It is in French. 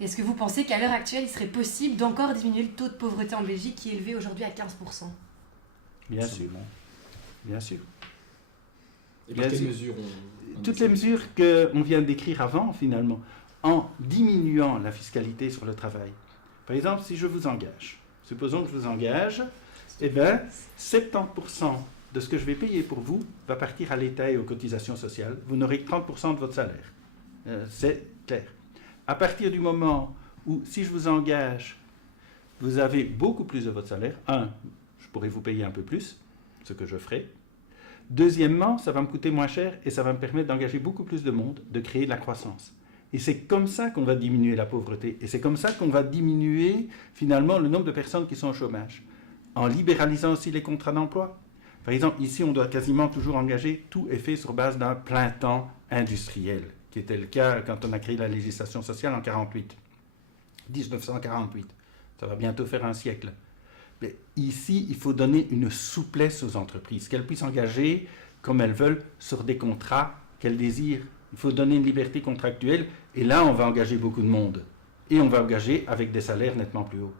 Est-ce que vous pensez qu'à l'heure actuelle, il serait possible d'encore diminuer le taux de pauvreté en Belgique qui est élevé aujourd'hui à 15%? Bien sûr. Bien sûr. Et par Bien quelles sûr. mesures Toutes les mesures qu'on vient de décrire avant, finalement, en diminuant la fiscalité sur le travail. Par exemple, si je vous engage, supposons que je vous engage, eh bien, 70% de ce que je vais payer pour vous va partir à l'État et aux cotisations sociales. Vous n'aurez que 30% de votre salaire. C'est clair. À partir du moment où, si je vous engage, vous avez beaucoup plus de votre salaire, je pourrais vous payer un peu plus, ce que je ferai. Deuxièmement, ça va me coûter moins cher et ça va me permettre d'engager beaucoup plus de monde, de créer de la croissance. Et c'est comme ça qu'on va diminuer la pauvreté. Et c'est comme ça qu'on va diminuer finalement le nombre de personnes qui sont au chômage. En libéralisant aussi les contrats d'emploi. Par exemple, ici, on doit quasiment toujours engager, tout est fait sur base d'un plein temps industriel, qui était le cas quand on a créé la législation sociale en 1948. Ça va bientôt faire un siècle. Mais ici, il faut donner une souplesse aux entreprises, qu'elles puissent engager comme elles veulent sur des contrats qu'elles désirent. Il faut donner une liberté contractuelle et là, on va engager beaucoup de monde. Et on va engager avec des salaires nettement plus hauts.